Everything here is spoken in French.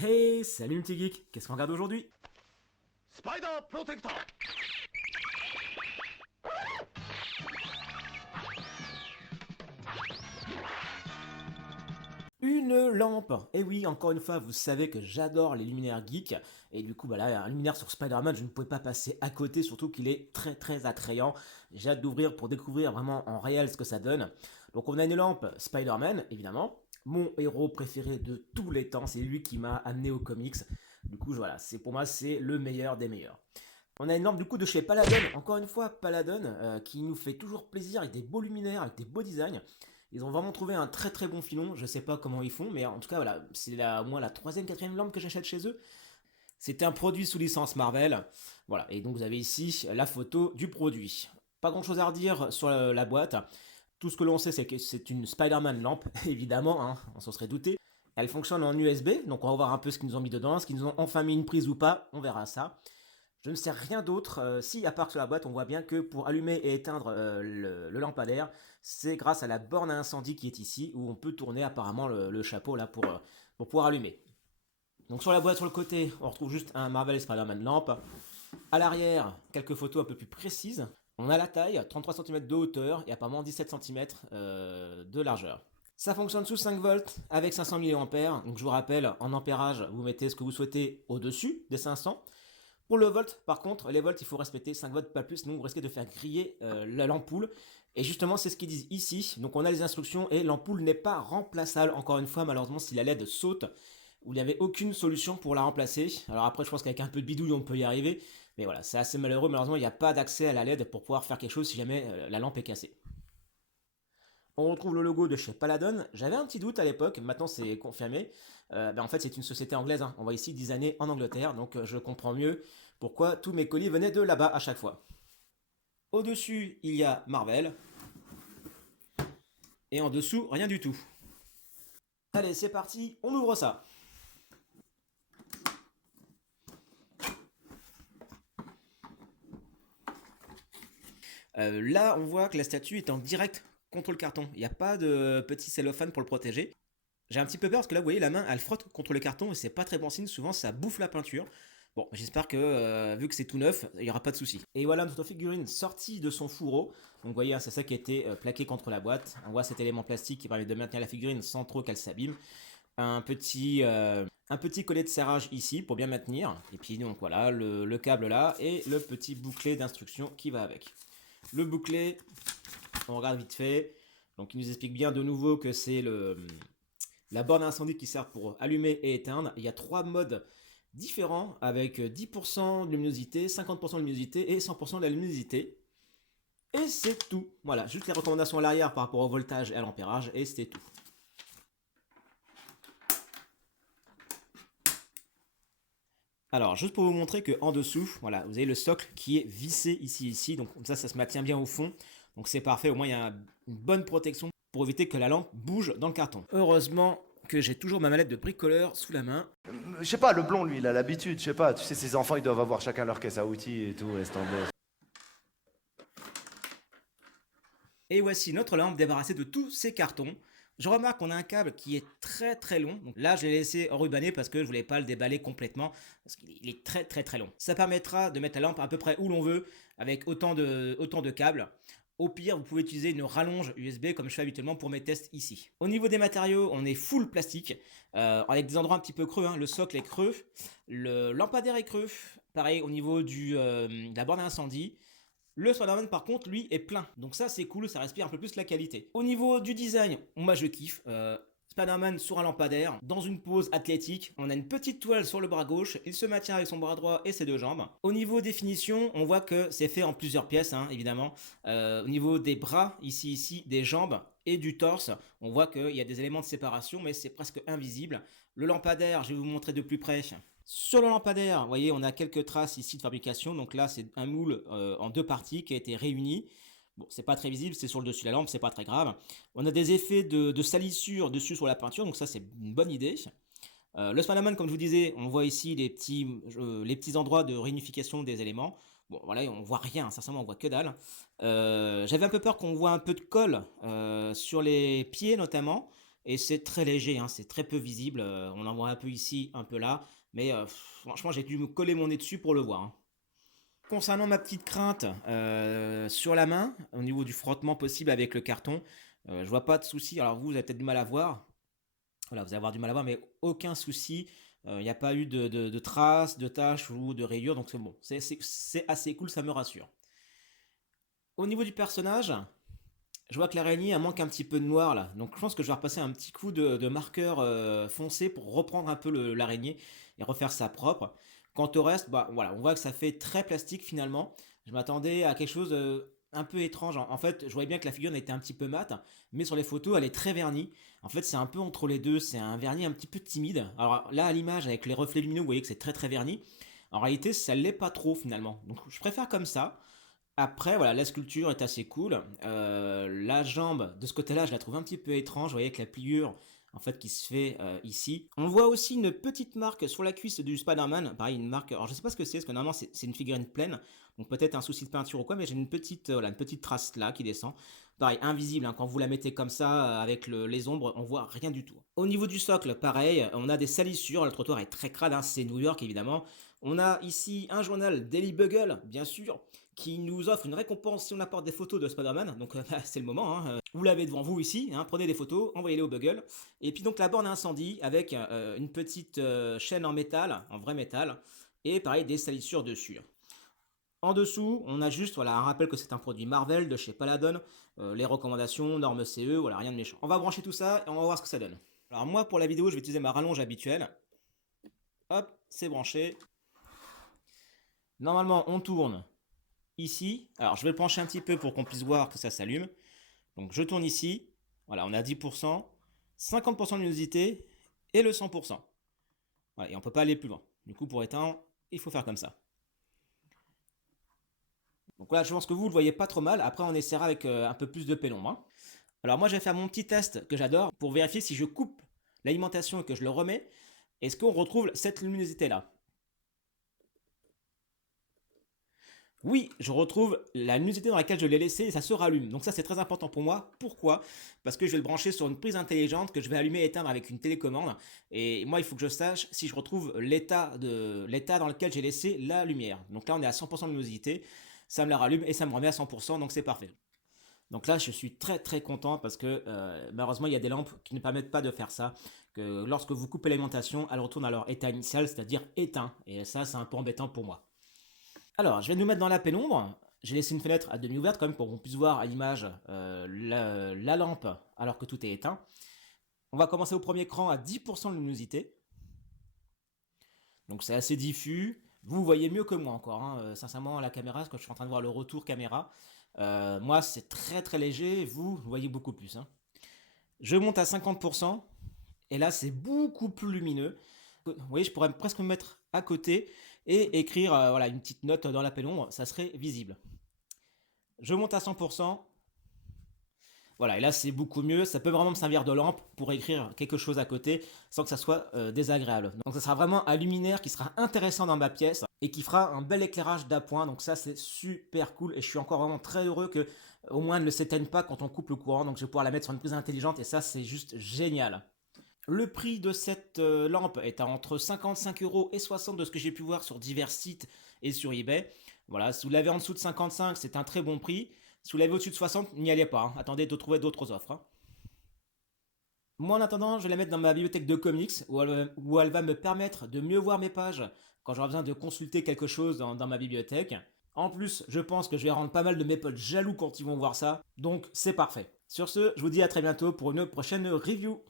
Hey, salut mon petit geek, qu'est-ce qu'on regarde aujourd'hui? Spider Protector. Une lampe. Et oui, encore une fois, vous savez que j'adore les luminaires geeks. Et du coup, bah là, un luminaire sur Spider-Man, je ne pouvais pas passer à côté, surtout qu'il est très très attrayant. J'ai hâte d'ouvrir pour découvrir vraiment en réel ce que ça donne. Donc on a une lampe Spider-Man, évidemment. Mon héros préféré de tous les temps, c'est lui qui m'a amené aux comics. Du coup, voilà, c'est pour moi, c'est le meilleur des meilleurs. On a une lampe du coup de chez Paladin, encore une fois Paladin, qui nous fait toujours plaisir avec des beaux luminaires, avec des beaux designs. Ils ont vraiment trouvé un très très bon filon, je sais pas comment ils font, mais en tout cas voilà, c'est au moins la troisième, quatrième lampe que j'achète chez eux. C'est un produit sous licence Marvel, voilà, et donc vous avez ici la photo du produit. Pas grand chose à redire sur la boîte, tout ce que l'on sait c'est que c'est une Spider-Man lampe, évidemment, hein, on s'en serait douté. Elle fonctionne en USB, donc on va voir un peu ce qu'ils nous ont mis dedans, ce qu'ils nous ont enfin mis une prise ou pas, on verra ça. Je ne sais rien d'autre, si à part que sur la boîte, on voit bien que pour allumer et éteindre le lampadaire, c'est grâce à la borne à incendie qui est ici, où on peut tourner apparemment le chapeau là pour pouvoir allumer. Donc sur la boîte, sur le côté, on retrouve juste un Marvel Spider-Man lampe. À l'arrière, quelques photos un peu plus précises. On a la taille, 33 cm de hauteur et apparemment 17 cm de largeur. Ça fonctionne sous 5 volts avec 500 mAh. Donc je vous rappelle, en ampérage, vous mettez ce que vous souhaitez au-dessus des 500. Pour le volt, par contre, les volts, il faut respecter 5 volts, pas plus, sinon vous risquez de faire griller l'ampoule. Et justement, c'est ce qu'ils disent ici. Donc on a les instructions et l'ampoule n'est pas remplaçable. Encore une fois, malheureusement, si la LED saute, vous n'avez aucune solution pour la remplacer. Alors après, je pense qu'avec un peu de bidouille, on peut y arriver. Mais voilà, c'est assez malheureux. Malheureusement, il n'y a pas d'accès à la LED pour pouvoir faire quelque chose si jamais la lampe est cassée. On retrouve le logo de chez Paladin. J'avais un petit doute à l'époque, maintenant c'est confirmé. En fait, c'est une société anglaise, hein. On voit ici designé en Angleterre, donc je comprends mieux pourquoi tous mes colis venaient de là-bas à chaque fois. Au-dessus, il y a Marvel, et en dessous, rien du tout. Allez, c'est parti, on ouvre ça. Là, on voit que la statue est en direct contre le carton. Il n'y a pas de petit cellophane pour le protéger. J'ai un petit peu peur parce que là, vous voyez, la main, elle frotte contre le carton et c'est pas très bon signe. Souvent, ça bouffe la peinture. Bon, j'espère que, vu que c'est tout neuf, il n'y aura pas de souci. Et voilà notre figurine sortie de son fourreau. Donc, vous voyez, hein, c'est ça qui a été plaqué contre la boîte. On voit cet élément plastique qui permet de maintenir la figurine sans trop qu'elle s'abîme. Un petit collet de serrage ici pour bien maintenir. Et puis, donc, voilà, le câble là et le petit bouclet d'instruction qui va avec. Le bouclet, on regarde vite fait. Donc, il nous explique bien de nouveau que c'est la borne incendie qui sert pour allumer et éteindre. Il y a 3 modes différents avec 10% de luminosité, 50% de luminosité et 100% de la luminosité. Et c'est tout. Voilà, juste les recommandations à l'arrière par rapport au voltage et à l'ampérage et c'était tout. Alors, juste pour vous montrer que en dessous, voilà, vous avez le socle qui est vissé ici, donc comme ça se maintient bien au fond. Donc c'est parfait, au moins il y a une bonne protection pour éviter que la lampe bouge dans le carton. Heureusement que j'ai toujours ma mallette de bricoleur sous la main. Je sais pas, le blond, lui, il a l'habitude, je sais pas. Tu sais, ces enfants, ils doivent avoir chacun leur caisse à outils et tout, laisse tomber. Et voici notre lampe débarrassée de tous ces cartons. Je remarque qu'on a un câble qui est très très long. Donc là, je l'ai laissé enrubanné parce que je voulais pas le déballer complètement parce qu'il est très très très long. Ça permettra de mettre la lampe à peu près où l'on veut avec autant de câbles. Au pire, vous pouvez utiliser une rallonge USB comme je fais habituellement pour mes tests ici. Au niveau des matériaux, on est full plastique, avec des endroits un petit peu creux, hein. Le socle est creux, le lampadaire est creux, pareil au niveau de la borne à incendie. Le Spider-Man par contre lui est plein, donc ça c'est cool, ça respire un peu plus la qualité. Au niveau du design, moi je kiffe. Spider-Man sur un lampadaire, dans une pose athlétique, on a une petite toile sur le bras gauche, il se maintient avec son bras droit et ses deux jambes. Au niveau définition, on voit que c'est fait en plusieurs pièces, hein, évidemment. Au niveau des bras, ici, des jambes et du torse, on voit qu'il y a des éléments de séparation, mais c'est presque invisible. Le lampadaire, je vais vous montrer de plus près. Sur le lampadaire, vous voyez, on a quelques traces ici de fabrication. Donc là, c'est un moule en 2 parties qui a été réuni. Bon, c'est pas très visible, c'est sur le dessus de la lampe, c'est pas très grave. On a des effets de salissure dessus sur la peinture, donc ça c'est une bonne idée. Le Spider-Man, comme je vous disais, on voit ici les petits endroits de réunification des éléments. Bon, voilà, on voit rien, sincèrement, on voit que dalle. J'avais un peu peur qu'on voit un peu de colle sur les pieds notamment. et c'est très léger, hein, c'est très peu visible, on en voit un peu ici, un peu là, mais franchement, j'ai dû me coller mon nez dessus pour le voir, hein. Concernant ma petite crainte, sur la main, au niveau du frottement possible avec le carton, je vois pas de souci. Alors vous avez peut-être du mal à voir. Voilà, vous allez avoir du mal à voir, mais aucun souci. Il n'y a pas eu de traces, de taches ou de rayures, donc c'est bon. C'est assez cool, ça me rassure. Au niveau du personnage, je vois que l'araignée, elle manque un petit peu de noir là. Donc je pense que je vais repasser un petit coup de marqueur foncé pour reprendre un peu l'araignée et refaire ça propre. Quant au reste, bah voilà, on voit que ça fait très plastique finalement. Je m'attendais à quelque chose un peu étrange. En fait, je voyais bien que la figure était un petit peu mate, mais sur les photos, elle est très vernie. En fait, c'est un peu entre les deux. C'est un vernis un petit peu timide. Alors là, à l'image, avec les reflets lumineux, vous voyez que c'est très très verni. En réalité, ça l'est pas trop finalement. Donc je préfère comme ça. Après, voilà, la sculpture est assez cool. La jambe, de ce côté-là, je la trouve un petit peu étrange. Vous voyez que la pliure, en fait, qui se fait ici. On voit aussi une petite marque sur la cuisse du Spider-Man. Pareil, une marque. Alors, je sais pas ce que c'est, parce que normalement, c'est une figurine pleine. Donc, peut-être un souci de peinture ou quoi, mais j'ai une petite, voilà, une petite trace là qui descend. Pareil, invisible, hein, quand vous la mettez comme ça, avec les ombres, on voit rien du tout. Au niveau du socle, pareil, on a des salissures. Le trottoir est très crade, hein, c'est New York, évidemment. On a ici un journal Daily Bugle, bien sûr, qui nous offre une récompense si on apporte des photos de Spider-Man. Donc c'est le moment, hein. Vous l'avez devant vous ici, hein, prenez des photos, envoyez-les au Bugle. Et puis donc la borne incendie avec une petite chaîne en métal, en vrai métal, et pareil des salissures dessus. En dessous, on a juste voilà, un rappel que c'est un produit Marvel de chez Paladon, les recommandations, normes CE, voilà, rien de méchant. On va brancher tout ça et on va voir ce que ça donne. Alors moi pour la vidéo, je vais utiliser ma rallonge habituelle. Hop, c'est branché. Normalement, on tourne ici. Alors, je vais le pencher un petit peu pour qu'on puisse voir que ça s'allume. Donc, je tourne ici. Voilà, on a 10%, 50% de luminosité et le 100%. Voilà, et on ne peut pas aller plus loin. Du coup, pour éteindre, il faut faire comme ça. Donc là, je pense que vous ne le voyez pas trop mal. Après, on essaiera avec un peu plus de pénombre, hein. Alors moi, je vais faire mon petit test que j'adore pour vérifier si je coupe l'alimentation et que je le remets. Est-ce qu'on retrouve cette luminosité-là? Oui, je retrouve la luminosité dans laquelle je l'ai laissé et ça se rallume. Donc ça c'est très important pour moi. Pourquoi? Parce que je vais le brancher sur une prise intelligente que je vais allumer et éteindre avec une télécommande. Et moi il faut que je sache si je retrouve l'état dans lequel j'ai laissé la lumière. Donc là on est à 100% de luminosité. Ça me la rallume et ça me remet à 100%, donc c'est parfait. Donc là, je suis très très content parce que malheureusement, il y a des lampes qui ne permettent pas de faire ça. Que lorsque vous coupez l'alimentation, elle retourne à leur état initial, c'est-à-dire éteint. Et ça, c'est un peu embêtant pour moi. Alors, je vais nous mettre dans la pénombre. J'ai laissé une fenêtre à demi ouverte quand même pour qu'on puisse voir à l'image la lampe alors que tout est éteint. On va commencer au premier cran à 10% de luminosité. Donc c'est assez diffus. Vous voyez mieux que moi encore, hein. Sincèrement, la caméra, quand je suis en train de voir le retour caméra, moi c'est très très léger, vous voyez beaucoup plus, hein. Je monte à 50%, et là c'est beaucoup plus lumineux. Vous voyez, je pourrais presque me mettre à côté et écrire voilà, une petite note dans la pénombre, ça serait visible. Je monte à 100%. Voilà, et là c'est beaucoup mieux. Ça peut vraiment me servir de lampe pour écrire quelque chose à côté sans que ça soit désagréable. Donc ça sera vraiment un luminaire qui sera intéressant dans ma pièce et qui fera un bel éclairage d'appoint. Donc ça c'est super cool et je suis encore vraiment très heureux que au moins elle ne s'éteigne pas quand on coupe le courant. Donc je vais pouvoir la mettre sur une prise intelligente et ça c'est juste génial. Le prix de cette lampe est à entre 55 euros et 60 de ce que j'ai pu voir sur divers sites et sur eBay. Voilà, si vous l'avez en dessous de 55, c'est un très bon prix. Si vous l'avez au-dessus de 60, n'y allez pas, hein. Attendez de trouver d'autres offres, hein. Moi, en attendant, je vais la mettre dans ma bibliothèque de comics où elle va me permettre de mieux voir mes pages quand j'aurai besoin de consulter quelque chose dans ma bibliothèque. En plus, je pense que je vais rendre pas mal de mes potes jaloux quand ils vont voir ça. Donc, c'est parfait. Sur ce, je vous dis à très bientôt pour une prochaine review.